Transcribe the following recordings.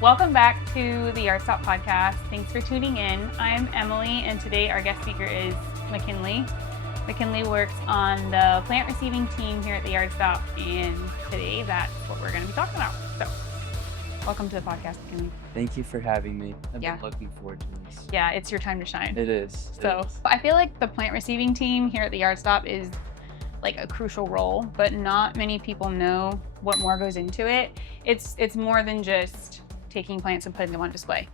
Welcome back to the Yard Stop podcast. Thanks for tuning in. I'm Emily, and today our guest speaker is McKinley. McKinley works on the plant receiving team here at the Yard Stop, and today that's what we're going to be talking about. So, welcome to the podcast, McKinley. Thank you for having me. I've Yeah. been looking forward to this. Yeah, it's your time to shine. It is. So, I feel like the plant receiving team here at the Yard Stop is like a crucial role, but not many people know what more goes into it. It's more than just taking plants and putting them on display.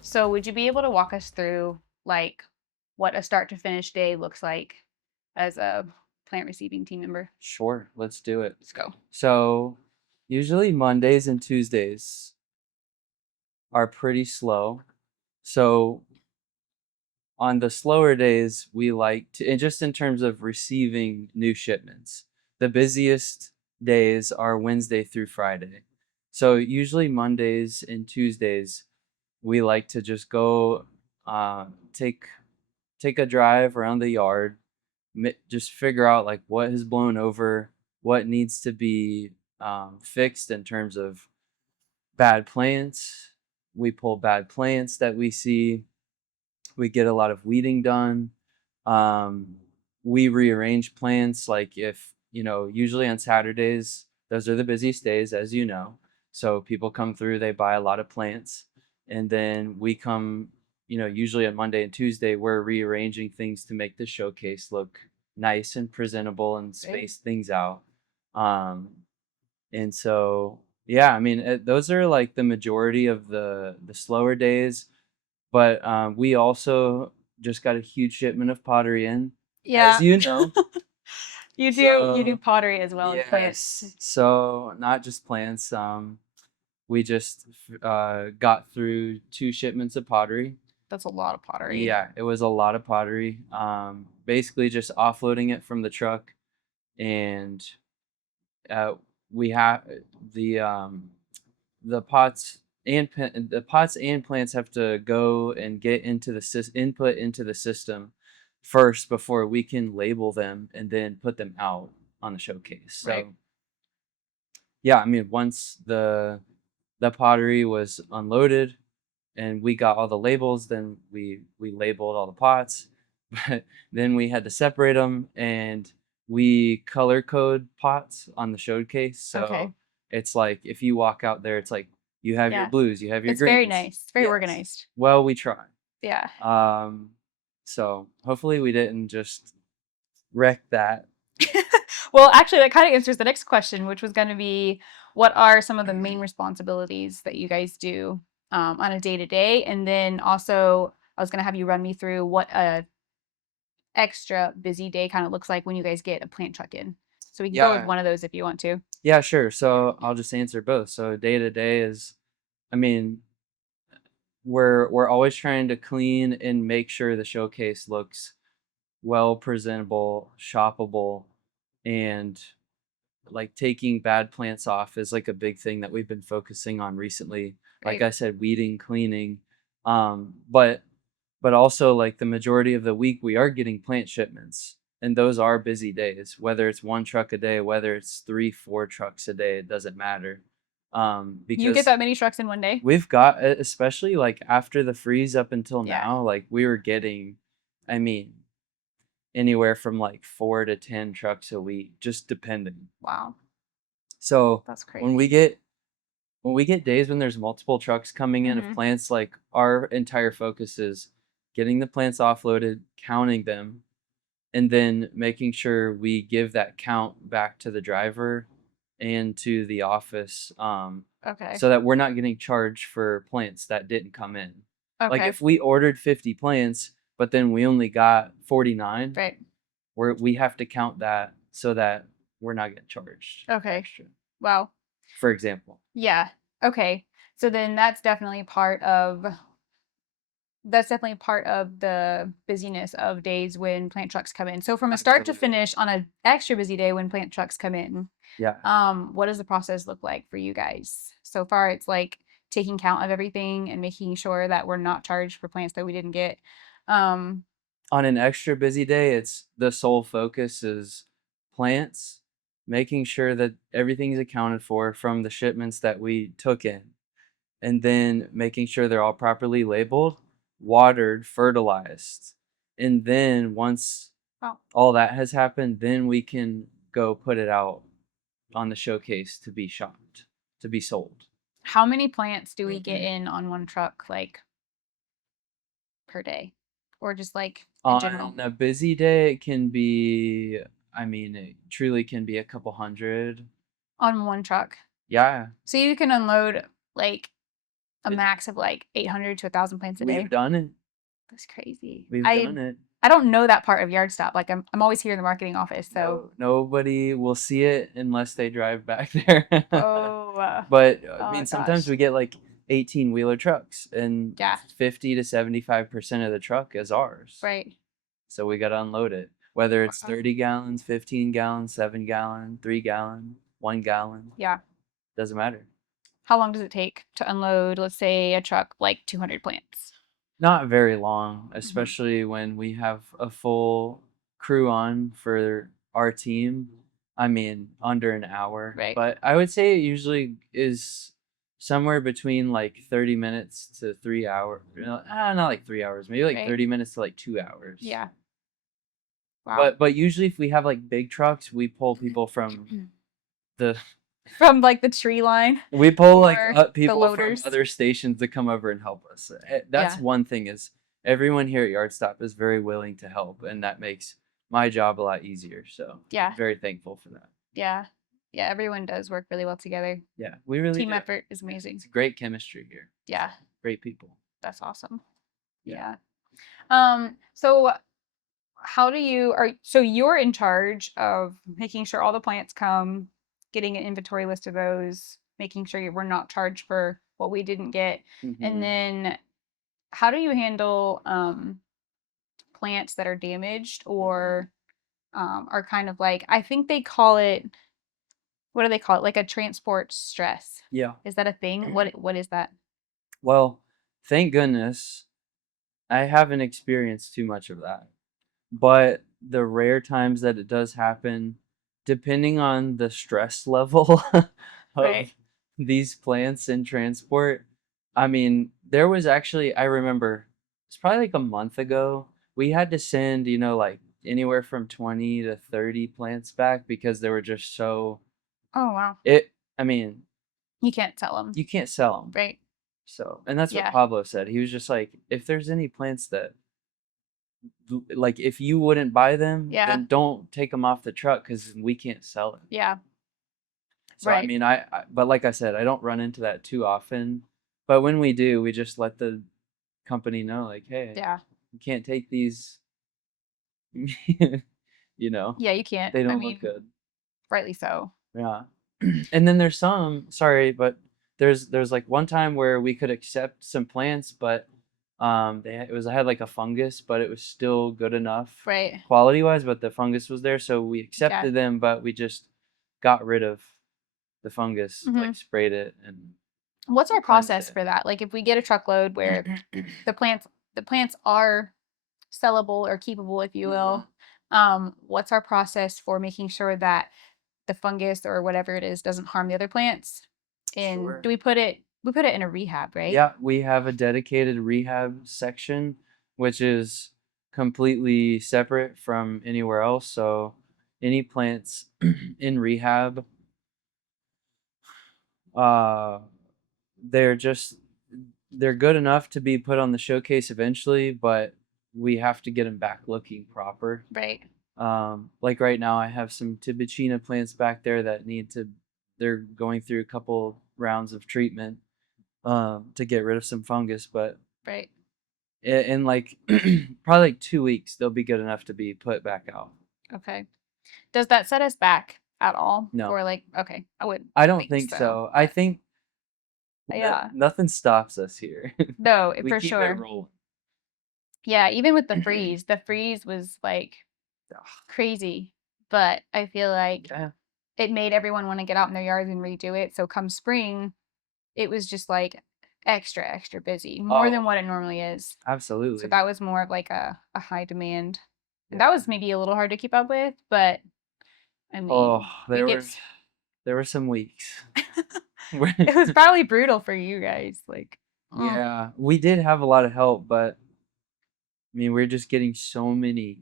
So would you be able to walk us through like what a start to finish day looks like as a plant receiving team member? Sure, let's do it. Let's go. So, usually Mondays and Tuesdays are pretty slow. So, on the slower days, we like to, and just in terms of receiving new shipments, the busiest days are Wednesday through Friday. So, usually Mondays and Tuesdays, we like to just go take a drive around the yard, just figure out like what has blown over, what needs to be fixed in terms of bad plants. We pull bad plants that we see. We get a lot of weeding done. We rearrange plants. Like if, usually on Saturdays, those are the busiest days, as you know. So people come through, they buy a lot of plants. And then we come, usually on Monday and Tuesday, we're rearranging things to make the showcase look nice and presentable and space things out. And so, yeah, I mean, those are like the majority of the slower days. But we also just got a huge shipment of pottery in, Yeah. as you know. You do pottery as well as plants. Yes. So not just plants. We just got through 2 shipments of pottery. That's a lot of pottery. Yeah, it was a lot of pottery. Basically just offloading it from the truck, and we have the pots and plants have to go and get into the input into the system first before we can label them and then put them out on the showcase. So Right. yeah, I mean, once the pottery was unloaded and we got all the labels, then we labeled all the pots. But then we had to separate them, and we color code pots on the showcase. So Okay. it's like if you walk out there, it's like you have your blues, you have your It's greens. very nice. It's very Yes. organized. Well, we try. Yeah. So hopefully we didn't just wreck that. Well, actually, that kind of answers the next question, which was going to be, what are some of the main responsibilities that you guys do on a day-to-day? And then also, I was going to have you run me through what a extra busy day kind of looks like when you guys get a plant truck in. So we can go with one of those if you want to. Yeah, sure. So I'll just answer both. So day to day is, I mean, we're always trying to clean and make sure the showcase looks well presentable, shoppable, and like taking bad plants off is like a big thing that we've been focusing on recently. Like I said, weeding, cleaning, but also like the majority of the week we are getting plant shipments, and those are busy days. Whether it's 1 truck a day, whether it's 3-4 trucks a day, it doesn't matter. Because you get that many trucks in one day? We've got, especially like after the freeze up until now, like we were getting, I mean, anywhere from like 4 to 10 trucks a week, just depending. Wow. So that's crazy. When we get days when there's multiple trucks coming in of plants, like our entire focus is getting the plants offloaded, counting them, and then making sure we give that count back to the driver and to the office, so that we're not getting charged for plants that didn't come in. Like if we ordered 50 plants, but then we only got 49, right, we have to count that so that we're not getting charged extra. Wow. For example. Yeah. Okay. So then that's definitely part of the busyness of days when plant trucks come in. So from a start to finish on an extra busy day when plant trucks come in, what does the process look like for you guys? So far, it's like taking count of everything and making sure that we're not charged for plants that we didn't get. On an extra busy day, it's the sole focus is plants, making sure that everything's accounted for from the shipments that we took in. and then making sure they're all properly labeled, watered, fertilized. And then once Wow. all that has happened, then we can go put it out on the showcase to be shopped, to be sold. How many plants do we get in on one truck, like per day, or just like in general On a busy day, it can be, I mean, it truly can be a couple hundred. on one truck? Yeah, So you can unload like a it- max of like 800 to 1,000 plants a day. we've done it. That's crazy. We've done it. I don't know that part of Yard Stop. Like I'm always here in the marketing office, so Nobody will see it unless they drive back there. oh, But I oh mean, sometimes gosh, we get like 18-wheeler trucks, and yeah, 50 to 75% of the truck is ours. right. So we got to unload it. Whether it's Wow. 30 gallons, 15 gallons, 7 gallon, 3 gallon, 1 gallon, Yeah. doesn't matter. How long does it take to unload, let's say, a truck like 200 plants? Not very long, Mm-hmm. especially when we have a full crew on for our team. I mean, under an hour. Right. But I would say it usually is somewhere between like 30 minutes to 3 hours. Not like 3 hours, maybe like Right. 30 minutes to like 2 hours. Yeah. Wow. But usually if we have like big trucks, we pull people from the From like the tree line we pull like or up the people from loaders. other stations to come over and help us. That's Yeah. one thing is everyone here at Yard Stop is very willing to help, and that makes my job a lot easier. So Yeah. very thankful for that. Yeah. Yeah. Everyone does work really well together. Yeah, we really Team do. effort is amazing. It's great chemistry here. Yeah. Great people. That's awesome. Yeah. Yeah. So how do you are so you're in charge of making sure all the plants come, getting an inventory list of those, making sure we're not charged for what we didn't get, and Mhm. then how do you handle plants that are damaged or are kind of like I think they call it what do they call it? Like a transport stress. Yeah. Is that a thing? What is that? Well, thank goodness I haven't experienced too much of that. But the rare times that it does happen, depending on the stress level Right. of these plants in transport, I mean, there was actually, I remember it's probably like a month ago, we had to send, like anywhere from 20 to 30 plants back because they were just so, Oh wow. I mean, You can't tell them. you can't sell them. Right. So, and that's what Yeah. Pablo said. He was just like, if there's any plants that like if you wouldn't buy them, Yeah. then don't take them off the truck because we can't sell it. Yeah. So I Right. mean, but like I said, I don't run into that too often. But when we do, we just let the company know, like, hey, Yeah. you can't take these. you Yeah, you can't. they I don't mean, look good. rightly so. Yeah. And then there's some. Sorry, but there's like one time where we could accept some plants, but I had like a fungus, but it was still good enough Right. quality wise, but the fungus was there, so we Yeah. accepted them, but we just got rid of the fungus, Mhm. like sprayed it and What's our cleansed process it. for that? Like if we get a truckload where the plants are sellable or keepable, if you will, what's our process for making sure that the fungus or whatever it is doesn't harm the other plants? And Sure. do we put it in a rehab, right? Yeah, we have a dedicated rehab section, which is completely separate from anywhere else. So any plants in rehab, uh, they're just they're good enough to be put on the showcase eventually, but we have to get them back looking proper. Right. Like right now, I have some Tibicina plants back there that they're going through a couple rounds of treatment to get rid of some fungus, but Right. in like probably like 2 weeks, they'll be good enough to be put back out. Okay. Does that set us back at all? No. For like, okay, I wouldn't I don't think so. I but think yeah. nothing stops us here. No, We for keep it sure. rolling. Yeah, even with the freeze was like Ugh, crazy, but I feel like yeah. it made everyone want to get out in their yards and redo it. So come spring, it was just like extra, extra busy, more than Oh, what it normally is. So absolutely. that was more of like a high demand. And Yeah. that was maybe a little hard to keep up with, but I Oh, mean, there it were gets there were some weeks. It was probably brutal for you guys. Like, oh, Yeah, we did have a lot of help, but I mean, we're just getting so many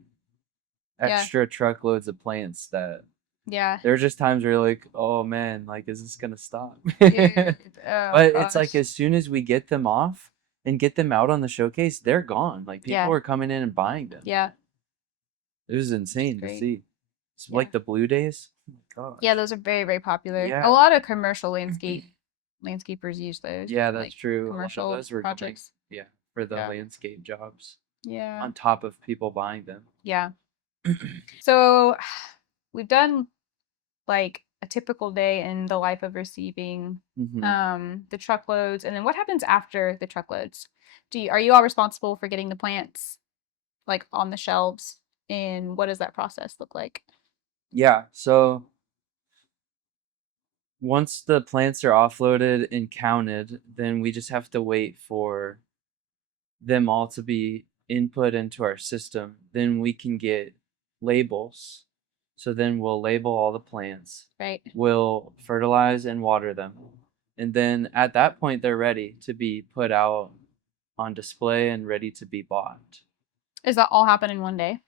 yeah, extra truckloads of plants that yeah. there are just times where you're like, oh man, like, is this gonna stop? Dude, oh But it's like gosh. as soon as we get them off and get them out on the showcase, they're gone. Like people Yeah, are coming in and buying them. yeah. It was It's insane to great. see. It's Yeah. like the blue days. Oh my Yeah, gosh. those are very, very popular. A Yeah. lot of commercial landscapers use those, Yeah, that's like true. A lot of commercial those were going, projects. yeah, for the Yeah. landscape jobs Yeah. on top of people buying them. Yeah. So we've done like a typical day in the life of receiving Hmm. the truckloads, and then what happens after the truckloads? Are you all responsible for getting the plants like on the shelves? And what does that process look like? Yeah, so once the plants are offloaded and counted, then we just have to wait for them all to be input into our system. Then we can get labels. So then we'll label all the plants. Right. We'll fertilize and water them. And then at that point, they're ready to be put out on display and ready to be bought. Does that all happen in one day?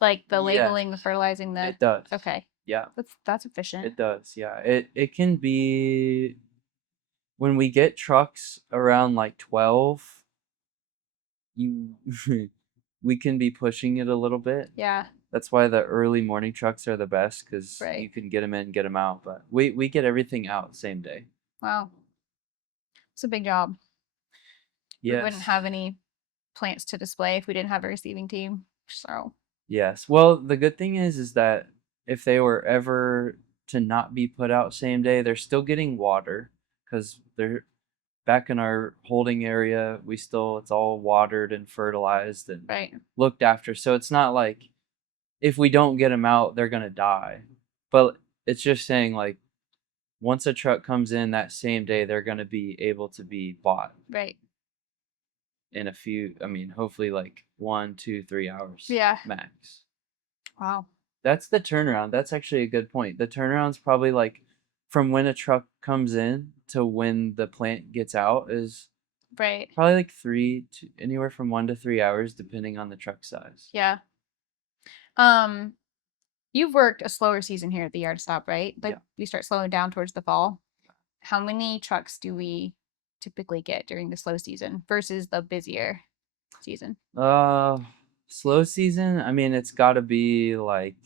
Like the Yeah, labeling, the fertilizing, it does. okay. Yeah, That's efficient. it does. Yeah, it can be when we get trucks around like 12, you we can be pushing it a little bit. Yeah. That's why the early morning trucks are the best because Right. you can get them in, get them out. But we get everything out same day. Wow. It's a big job. We wouldn't Yes. have any plants to display if we didn't have a receiving team. So, Yes. Well, the good thing is that if they were ever to not be put out same day, they're still getting water because they're back in our holding area. It's all watered and fertilized and right. looked after. So it's not like if we don't get them out, they're gonna die. But it's just saying like once a truck comes in that same day, they're gonna be able to be bought Right. in a few. I mean, hopefully like 1, 2, 3 hours Yeah. max. Wow. That's the turnaround. That's actually a good point. The turnaround's probably like from when a truck comes in to when the plant gets out is Right. probably like anywhere from 1 to 3 hours, depending on the truck size. Yeah. Um, you've worked a slower season here at the yard stop, right? Like Yeah. we start slowing down towards the fall. How many trucks do we typically get during the slow season versus the busier season? Uh, Slow season. I mean, it's got to be like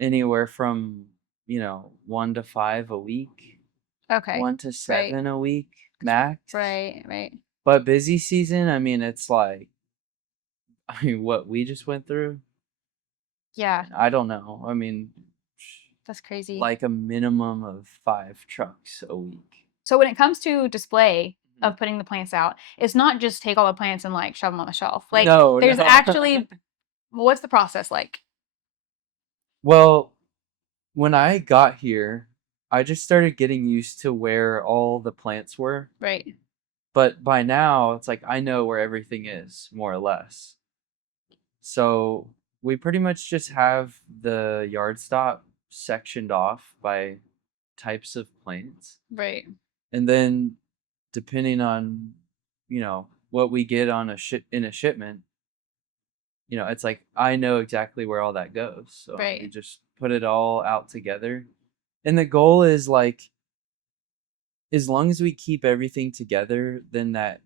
anywhere from 1 to 5 a week, Okay. 1 to 7 a week max. Right. Right. But busy season, I mean, it's like, I mean, what we just went through. Yeah. I don't know. I mean, That's crazy. like a minimum of 5 trucks a week. So when it comes to display of putting the plants out, it's not just take all the plants and like shove them on the shelf. Like No, there's no. actually what's the process like? Well, when I got here, I just started getting used to where all the plants were. Right. But by now, it's like I know where everything is, more or less. So we pretty much just have the yard stop sectioned off by types of plants. Right. And then depending on, what we get on in a shipment, it's like I know exactly where all that goes. So we Right. just put it all out together. And the goal is like as long as we keep everything together, then that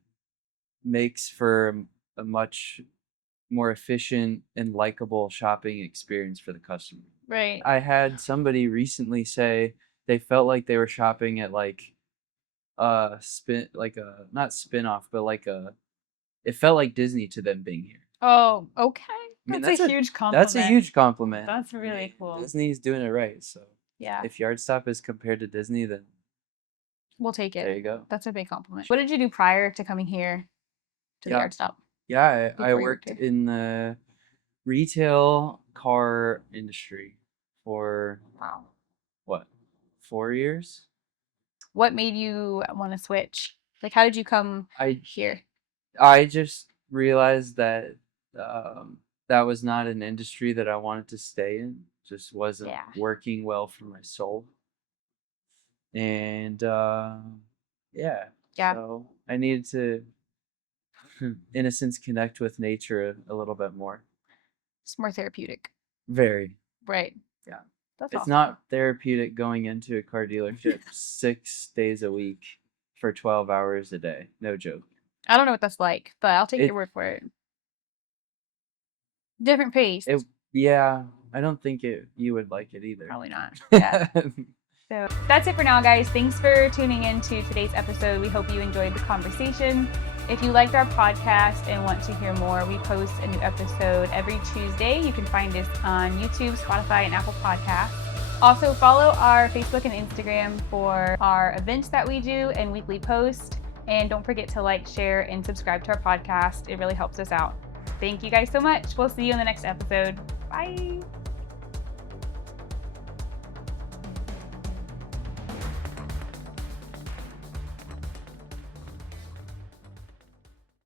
makes for a much more efficient and likable shopping experience for the customer. Right. I had somebody recently say they felt like they were shopping at like a not spin-off, but like it felt like Disney to them being here. Oh, okay. I mean, That's a huge that's a compliment. huge compliment. That's really cool. Disney's doing it right. So Yeah. if Yard Stop is compared to Disney, then We'll take it. there you go. That's a big compliment. What did you do prior to coming here to the Yeah. yard stop? Yeah, I Before you worked worked here? in the retail car industry for Wow. what, 4 years? What made you want to switch? Like, how did you come I here? I just realized that that was not an industry that I wanted to stay in. Just wasn't Yeah. working well for my soul. And yeah. Yeah. So I needed to, in a sense, connect with nature a little bit more. It's more therapeutic. Very. Right. Yeah. That's It's awesome. not therapeutic going into a car dealership 6 days a week for 12 hours a day. No joke. I don't know what that's like, but I'll take It your word for it. Different pace. it yeah, I don't think you would like it either. Probably not. Yeah. So that's it for now, guys. Thanks for tuning in to today's episode. We hope you enjoyed the conversation. If you liked our podcast and want to hear more, we post a new episode every Tuesday. You can find us on YouTube, Spotify, and Apple Podcasts. Also, follow our Facebook and Instagram for our events that we do and weekly posts. And don't forget to like, share, and subscribe to our podcast. It really helps us out. Thank you guys so much. We'll see you in the next episode. Bye.